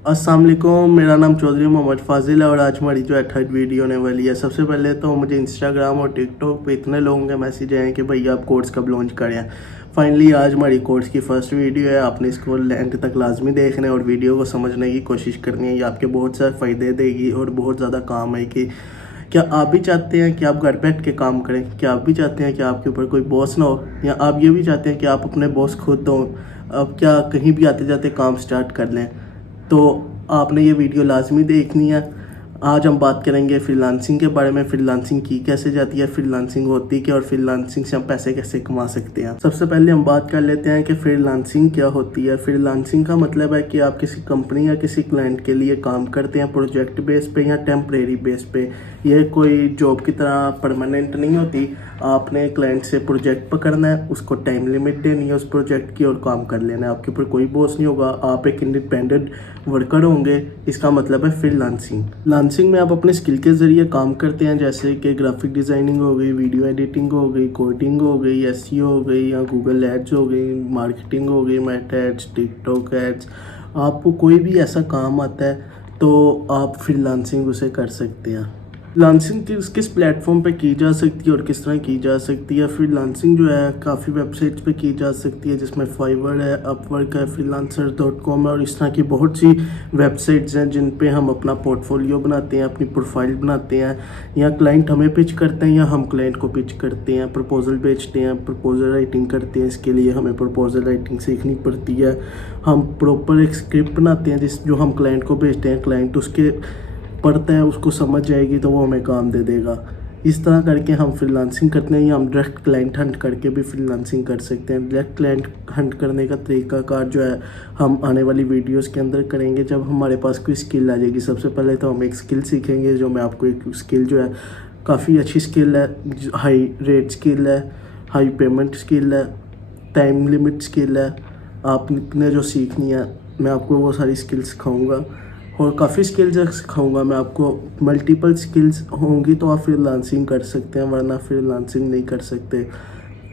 अस्सलाम वालेकुम, मेरा नाम चौधरी मोहम्मद फ़ाज़िल है और आज हमारी जो है थर्ड वीडियो होने वाली है। सबसे पहले तो मुझे इंस्टाग्राम और टिकटॉक पे इतने लोगों के मैसेज आए कि भैया आप कोर्स कब लॉन्च करें। फाइनली आज हमारी कोर्स की फ़र्स्ट वीडियो है। आपने इसको एंड तक लाजमी देखना है और वीडियो को समझने की कोशिश करनी है। ये आपके बहुत सारे फ़ायदे देगी और बहुत ज़्यादा काम आएगी। क्या आप भी चाहते हैं कि आप घर बैठ के काम करें? क्या आप भी चाहते हैं कि आपके ऊपर कोई बॉस ना हो? या आप ये भी चाहते हैं कि आप अपने बॉस खुद हों? अब क्या कहीं भी आते जाते काम स्टार्ट कर लें? तो आपने ये वीडियो लाजमी देखनी है। आज हम बात करेंगे फ्रीलांसिंग के बारे में। फ्रीलांसिंग की कैसे जाती है, फ्रीलांसिंग होती क्या और फ्रीलांसिंग से हम पैसे कैसे कमा सकते हैं। सबसे पहले हम बात कर लेते हैं कि फ्रीलांसिंग क्या होती है। फ्रीलांसिंग का मतलब है कि आप किसी कंपनी या किसी क्लाइंट के लिए काम करते हैं प्रोजेक्ट बेस पे या टेम्परेरी बेस पे। ये कोई जॉब की तरह परमानेंट नहीं होती। आपने क्लाइंट से प्रोजेक्ट पकड़ना है, उसको टाइम लिमिट देनी है उस प्रोजेक्ट की और काम कर लेना है। आपके ऊपर कोई बॉस नहीं होगा, आप एक इंडिपेंडेंट वर्कर होंगे। इसका मतलब है फ्रीलांसिंग। फ्रीलांसिंग में आप अपने स्किल के ज़रिए काम करते हैं, जैसे कि ग्राफिक डिज़ाइनिंग हो गई, वीडियो एडिटिंग हो गई, कोडिंग हो गई, एसईओ हो गई या गूगल एड्स हो गई, मार्केटिंग हो गई, मेटा एड्स, टिकटॉक एड्स। आपको कोई भी ऐसा काम आता है तो आप फ्रीलांसिंग उसे कर सकते हैं। फ्रीलांसिंग किस किस प्लेटफॉर्म पे की जा सकती है और किस तरह की जा सकती है। फ्रीलांसिंग जो है काफ़ी वेबसाइट्स पे की जा सकती है, जिसमें फाइवर है, अपवर्क है, freelancer.com है और इस तरह की बहुत सी वेबसाइट्स हैं जिन पे हम अपना पोर्टफोलियो बनाते हैं, अपनी प्रोफाइल बनाते हैं। या क्लाइंट हमें पिच करते हैं या हम क्लाइंट को पिच करते हैं, प्रपोजल बेचते हैं, प्रपोजल राइटिंग करते हैं। इसके लिए हमें प्रपोजल राइटिंग सीखनी पड़ती है। हम प्रॉपर एक स्क्रिप्ट बनाते हैं जो हम क्लाइंट को भेजते हैं। क्लाइंट उसके पढ़ता है, उसको समझ जाएगी तो वो हमें काम दे देगा। इस तरह करके हम फ्रीलांसिंग करते हैं या हम डायरेक्ट क्लाइंट हंट करके भी फ्रीलांसिंग कर सकते हैं। डायरेक्ट क्लाइंट हंट करने का तरीकाकार जो है हम आने वाली वीडियोस के अंदर करेंगे जब हमारे पास कोई स्किल आ जाएगी। सबसे पहले तो हम एक स्किल सीखेंगे, जो मैं आपको एक स्किल जो है काफ़ी अच्छी स्किल है, हाई रेट स्किल है, हाई पेमेंट स्किल है, टाइम लिमिट स्किल है। आपने जो सीखनी है मैं आपको वो सारी स्किल्स सिखाऊँगा और काफ़ी स्किल्स सिखाऊंगा मैं आपको। मल्टीपल स्किल्स होंगी तो आप फ्रीलांसिंग कर सकते हैं, वरना फ्रीलांसिंग नहीं कर सकते।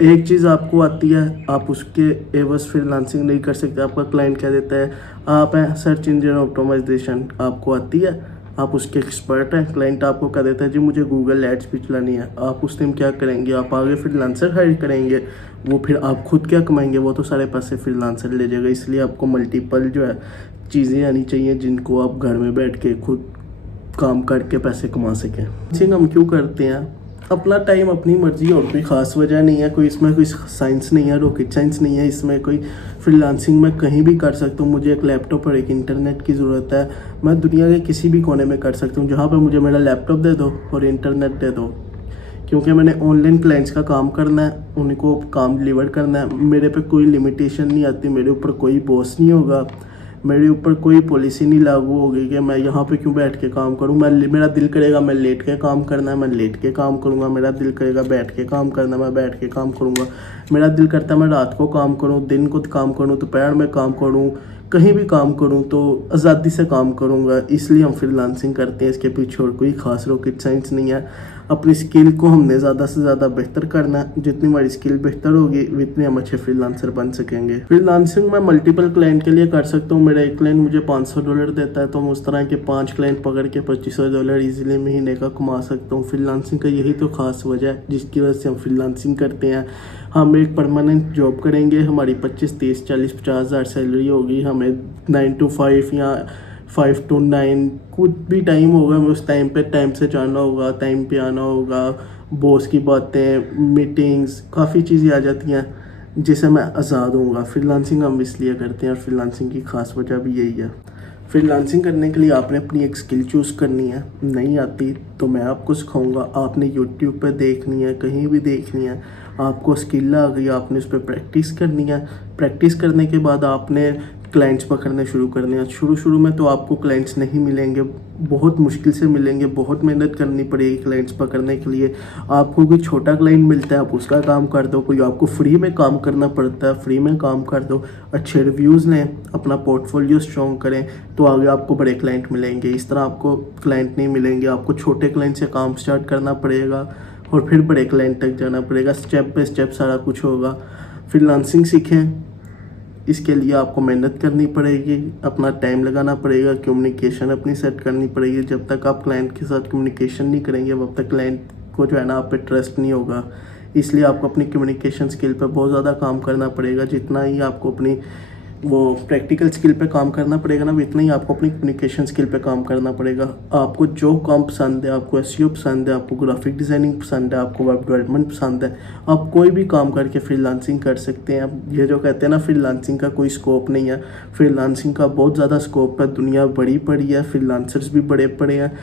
एक चीज़ आपको आती है, आप उसके एवज फ्रीलांसिंग नहीं कर सकते। आपका क्लाइंट कह देता है आप हैं सर्च इंजन ऑप्टिमाइजेशन, आपको आती है, आप उसके एक्सपर्ट हैं। क्लाइंट आपको कह देता है जी मुझे गूगल एड्स भी चलानी है। आप उस टाइम क्या करेंगे? आप आगे फ्रीलांसर हायर करेंगे, वो फिर आप खुद क्या कमाएंगे? वो तो सारे पैसे फ्रीलांसर ले जाएगा। इसलिए आपको मल्टीपल जो है चीज़ें आनी चाहिए जिनको आप घर में बैठ के खुद काम करके पैसे कमा सकें। फ्रीलांसिंग हम क्यों करते हैं? अपना टाइम अपनी मर्जी, और कोई ख़ास वजह नहीं है। कोई इसमें कोई साइंस नहीं है, रॉकेट साइंस नहीं है इसमें कोई। फ्रीलांसिंग में कहीं भी कर सकता हूँ। मुझे एक लैपटॉप और एक इंटरनेट की ज़रूरत है। मैं दुनिया के किसी भी कोने में कर सकता हूँ। जहाँ पर मुझे मेरा लैपटॉप दे दो और इंटरनेट दे दो, क्योंकि मैंने ऑनलाइन क्लाइंट्स का काम करना है, उनको काम डिलीवर करना है। मेरे पे कोई लिमिटेशन नहीं आती, मेरे ऊपर कोई बॉस नहीं होगा, मेरे ऊपर कोई पॉलिसी नहीं लागू होगी कि मैं यहाँ पे क्यों बैठ के काम करूँ। मेरा दिल करेगा मैं लेट के काम करना है, मैं लेट के काम करूँगा। मेरा दिल करेगा बैठ के काम करना है, मैं बैठ के काम करूँगा। मेरा दिल करता है मैं रात को काम करूँ, दिन को काम करूँ, दोपहर में काम करूँ, कहीं भी काम करूँ, तो आज़ादी से काम करूँगा। इसलिए हम फ्रीलांसिंग करते हैं। इसके पीछे और कोई ख़ास रॉकेट साइंस नहीं है। अपनी स्किल को हमने ज़्यादा से ज़्यादा बेहतर करना है। जितनी हमारी स्किल बेहतर होगी उतने हम अच्छे फ्रीलांसर बन सकेंगे। फ्रीलांसिंग मैं मल्टीपल क्लाइंट के लिए कर सकता हूँ। मेरा एक क्लाइंट मुझे $500 देता है तो हम उस तरह के 5 क्लाइंट पकड़ के $2500 ईजिली महीने का कमा सकता हूँ। फ्रीलांसिंग का यही तो खास वजह है जिसकी वजह से हम फ्रीलांसिंग करते हैं। हम एक परमानेंट जॉब करेंगे, हमारी 25, 30, 40, 50 हज़ार सैलरी होगी। हमें 9 to 5 या 5 to 9 कुछ भी टाइम होगा, हमें उस टाइम पे टाइम से जाना होगा, टाइम पे आना होगा। बॉस की बातें, मीटिंग्स, काफ़ी चीज़ें आ जाती हैं जिससे मैं आज़ाद हूँगा। फ्रीलांसिंग हम इसलिए करते हैं और फ्रीलांसिंग की ख़ास वजह भी यही है। फ्रीलांसिंग करने के लिए आपने अपनी एक स्किल चूज़ करनी है। नहीं आती तो मैं आपको सिखाऊंगा। आपने यूट्यूब पे देखनी है, कहीं भी देखनी है। आपको स्किल आ गई, आपने उस पर प्रैक्टिस करनी है। प्रैक्टिस करने के बाद आपने क्लाइंट्स पकड़ने शुरू करने हैं। शुरू में तो आपको क्लाइंट्स नहीं मिलेंगे, बहुत मुश्किल से मिलेंगे, बहुत मेहनत करनी पड़ेगी क्लाइंट्स पकड़ने के लिए। आपको कोई छोटा क्लाइंट मिलता है आप उसका काम कर दो, कोई आपको फ्री में काम करना पड़ता है फ्री में काम कर दो। अच्छे रिव्यूज़ लें, अपना पोर्टफोलियो स्ट्रॉन्ग करें तो आगे आपको बड़े क्लाइंट मिलेंगे। इस तरह आपको क्लाइंट नहीं मिलेंगे। आपको छोटे क्लाइंट से काम स्टार्ट करना पड़ेगा और फिर बड़े क्लाइंट तक जाना पड़ेगा। स्टेप बाय स्टेप सारा कुछ होगा। फ्रीलांसिंग सीखें, इसके लिए आपको मेहनत करनी पड़ेगी, अपना टाइम लगाना पड़ेगा, कम्युनिकेशन अपनी सेट करनी पड़ेगी। जब तक आप क्लाइंट के साथ कम्युनिकेशन नहीं करेंगे तब तक क्लाइंट को जो है ना आप पे ट्रस्ट नहीं होगा। इसलिए आपको अपनी कम्युनिकेशन स्किल पे बहुत ज़्यादा काम करना पड़ेगा। जितना ही आपको अपनी वो प्रैक्टिकल स्किल पे काम करना पड़ेगा ना, इतना ही आपको अपनी कम्युनिकेशन स्किल पे काम करना पड़ेगा। आपको जो काम पसंद है, आपको एसईओ पसंद है, आपको ग्राफिक डिज़ाइनिंग पसंद है, आपको वेब डेवलपमेंट पसंद है, आप कोई भी काम करके फ्रीलांसिंग कर सकते हैं। अब ये जो कहते हैं ना फ्रीलांसिंग का कोई स्कोप नहीं है, फ्रीलांसिंग का बहुत ज़्यादा स्कोप है। दुनिया बड़ी पड़ी है, फ्रीलांसर्स भी बड़े पड़े हैं,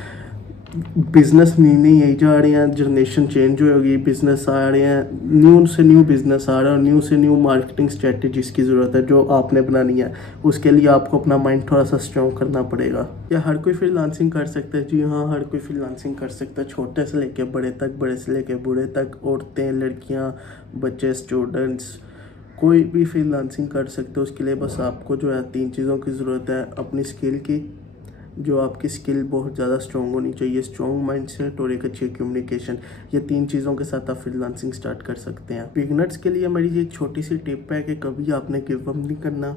बिज़नेस नई यही जा रहे हैं, जनरेशन चेंज होगी, बिज़नेस आ रहे हैं, न्यू से न्यू बिज़नेस आ रहा है और न्यू से न्यू मार्केटिंग स्ट्रेटजीज़ की ज़रूरत है जो आपने बनानी है। उसके लिए आपको अपना माइंड थोड़ा सा स्ट्रॉन्ग करना पड़ेगा। क्या हर कोई फ्रीलांसिंग कर सकता है? जी हाँ, हर कोई फ्रीलांसिंग कर सकता है, छोटे से लेके बड़े तक, बड़े से लेके बूढ़े तक, औरतें, लड़कियाँ, बच्चे, स्टूडेंट्स, कोई भी फ्रीलांसिंग कर सकते हो। उसके लिए बस आपको जो है 3 चीज़ों की ज़रूरत है। अपनी स्किल की, जो आपकी स्किल बहुत ज़्यादा स्ट्रॉन्ग होनी चाहिए, स्ट्रॉन्ग माइंडसेट और एक अच्छी कम्युनिकेशन। ये 3 चीज़ों के साथ आप फ्रीलांसिंग स्टार्ट कर सकते हैं। बिगनर्स के लिए मेरी एक छोटी सी टिप है कि कभी आपने गिव अप नहीं करना,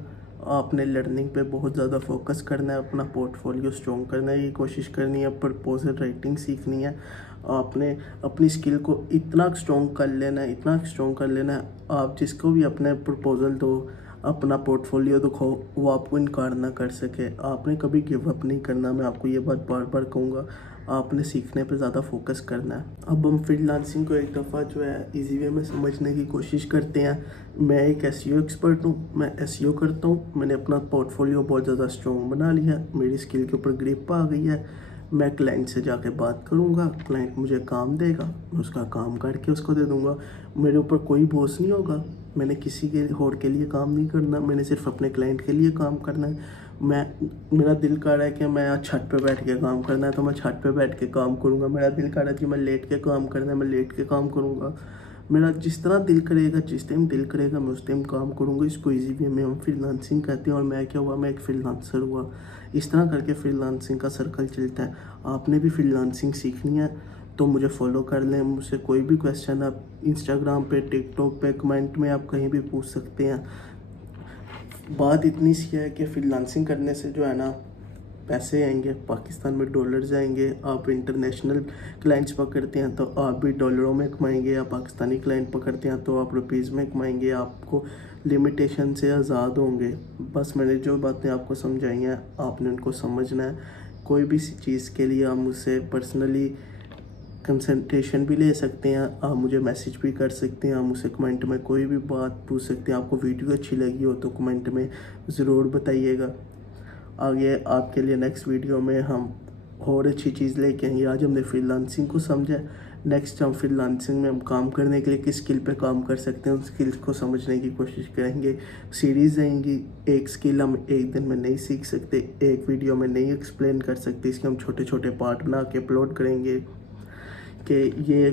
आपने लर्निंग पे बहुत ज़्यादा फोकस करना है, अपना पोर्टफोलियो स्ट्रॉन्ग करने की कोशिश करनी है, प्रपोजल राइटिंग सीखनी है। आपने अपनी स्किल को इतना स्ट्रॉन्ग कर लेना है, इतना स्ट्रॉन्ग कर लेना है, आप जिसको भी अपने प्रपोजल दो, अपना पोर्टफोलियो दिखाओ, वो आपको इनकार ना कर सके। आपने कभी गिव अप नहीं करना, मैं आपको ये बात बार बार कहूँगा। आपने सीखने पे ज़्यादा फोकस करना है। अब हम फ्रीलांसिंग को एक दफ़ा जो है इजी वे में समझने की कोशिश करते हैं। मैं एक एसईओ एक्सपर्ट हूँ, मैं एसईओ करता हूँ। मैंने अपना पोर्टफोलियो बहुत ज़्यादा स्ट्रॉन्ग बना लिया, मेरी स्किल के ऊपर ग्रिप आ गई है। मैं क्लाइंट से जाके बात करूँगा, क्लाइंट मुझे काम देगा, मैं उसका काम करके उसको दे दूँगा। मेरे ऊपर कोई बॉस नहीं होगा, मैंने किसी के और के लिए काम नहीं करना, मैंने सिर्फ अपने क्लाइंट के लिए काम करना है। मेरा दिल कर रहा है कि मैं आज छत पे बैठ के काम करना है तो मैं छत पे बैठ के काम करूँगा। मेरा दिल कर रहा है कि मैं लेट के काम करना है, मैं लेट के काम करूँगा। मेरा जिस तरह दिल करेगा, जिस टाइम दिल करेगा, मैं उस टाइम काम करूँगा। इसको इजी वे में हम फ्रीलांसिंग कहते हैं। और मैं क्या हुआ, मैं एक फ्रीलांसर हुआ। इस तरह करके फ्रीलांसिंग का सर्कल चलता है। आपने भी फ्रीलांसिंग सीखनी है तो मुझे फॉलो कर लें। मुझसे कोई भी क्वेश्चन आप इंस्टाग्राम पे, टिकटॉक पे, कमेंट में आप कहीं भी पूछ सकते हैं। बात इतनी सी है कि फ्रीलांसिंग करने से जो है ना पैसे आएंगे, पाकिस्तान में डॉलर्स आएंगे। आप इंटरनेशनल क्लाइंट्स पकड़ते हैं तो आप भी डॉलरों में कमाएंगे, या पाकिस्तानी क्लाइंट पकड़ते हैं तो आप रुपीज़ में कमाएंगे। आपको लिमिटेशन से आज़ाद होंगे। बस मैंने जो बातें आपको समझाई हैं आपने उनको समझना है। कोई भी चीज़ के लिए आप मुझसे पर्सनली कंसल्टेशन भी ले सकते हैं, आप मुझे मैसेज भी कर सकते हैं, आप मुझसे कमेंट में कोई भी बात पूछ सकते हैं। आपको वीडियो अच्छी लगी हो तो कमेंट में ज़रूर बताइएगा। आगे आपके लिए नेक्स्ट वीडियो में हम और अच्छी चीज़ लेके आएंगे। आज हमने फ्रीलांसिंग को समझा, नेक्स्ट हम फ्रीलांसिंग में हम काम करने के लिए किस स्किल पे काम कर सकते हैं उन स्किल्स को समझने की कोशिश करेंगे। सीरीज़ आएंगी, एक स्किल हम एक दिन में नहीं सीख सकते, एक वीडियो में नहीं एक्सप्लेन कर सकते। इसके हम छोटे छोटे पार्ट बना के अपलोड करेंगे कि ये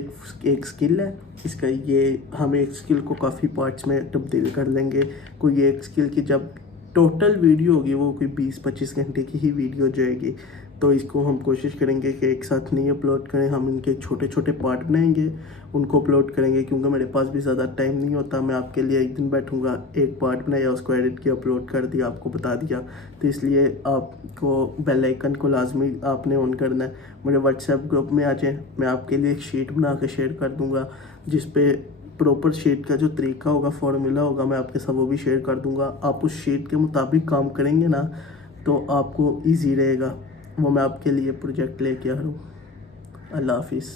एक स्किल है, इसका ये हम एक स्किल को काफ़ी पार्ट्स में तब्दील कर लेंगे। कोई एक स्किल की जब टोटल वीडियो होगी वो कोई 20-25 घंटे की ही वीडियो जाएगी, तो इसको हम कोशिश करेंगे कि एक साथ नहीं अपलोड करें। हम इनके छोटे छोटे पार्ट बनाएंगे, उनको अपलोड करेंगे। क्योंकि मेरे पास भी ज़्यादा टाइम नहीं होता, मैं आपके लिए एक दिन बैठूंगा, एक पार्ट बनाया, उसको एडिट किया, अपलोड कर दिया, आपको बता दिया। तो इसलिए आपको बेल आइकन को लाजमी आपने ऑन करना है। मेरे व्हाट्सएप ग्रुप में आ जाएँ, मैं आपके लिए एक शीट बना के शेयर कर दूँगा जिस पे प्रॉपर शीट का जो तरीका होगा, फॉर्मूला होगा, मैं आपके साथ वो भी शेयर कर दूंगा। आप उस शीट के मुताबिक काम करेंगे ना तो आपको इजी रहेगा। वो मैं आपके लिए प्रोजेक्ट लेके आ रहा हूँ। अल्लाह हाफिज़।